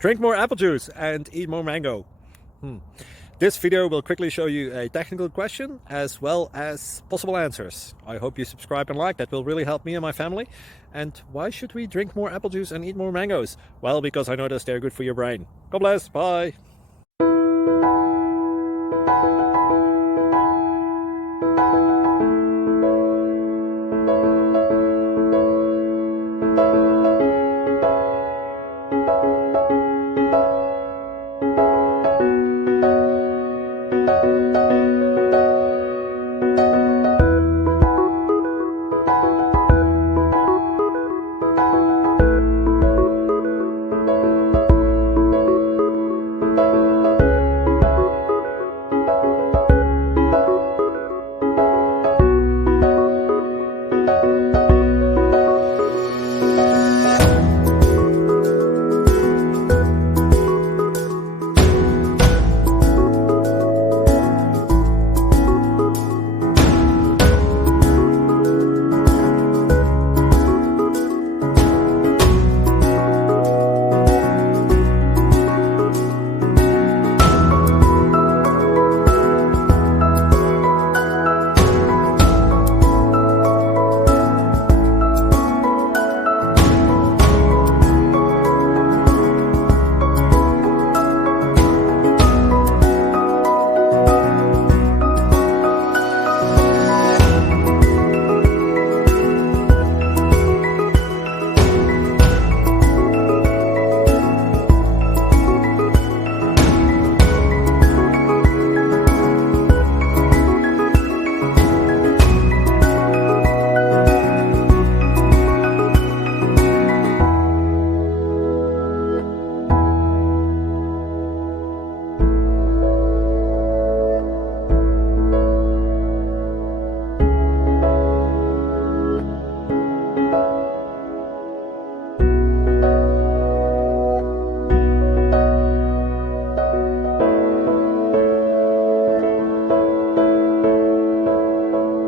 Drink more apple juice and eat more mango. This video will quickly show you a technical question as well as possible answers. I hope you subscribe and like, that will really help me and my family. And why should we drink more apple juice and eat more mangoes? Well, because I noticed they're good for your brain. God bless, bye.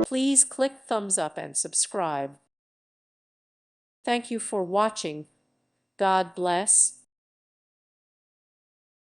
Please click thumbs up and subscribe. Thank you for watching. God bless.